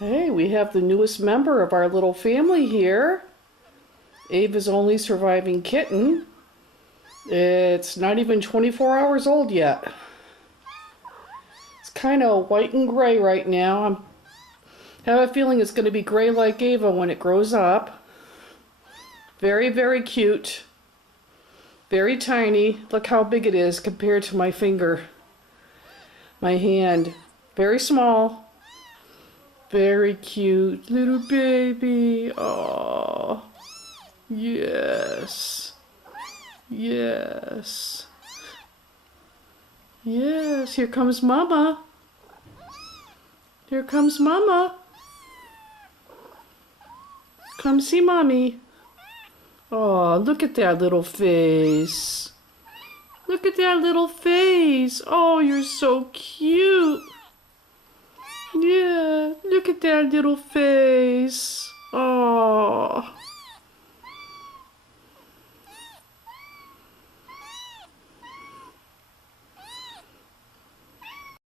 Hey, we have the newest member of our little family here. Ava's only surviving kitten. It's not even 24 hours old yet. It's kind of white and gray right now. I have a feeling it's going to be gray like Ava when it grows up. Very, very cute. Very tiny. Look how big it is compared to my finger. My hand. Very small. Very cute little baby. Oh, yes. Yes. Yes, here comes Mama. Here comes Mama. Come see Mommy. Oh, look at that little face. Look at that little face. Oh, you're so cute. Yeah, look at that little face.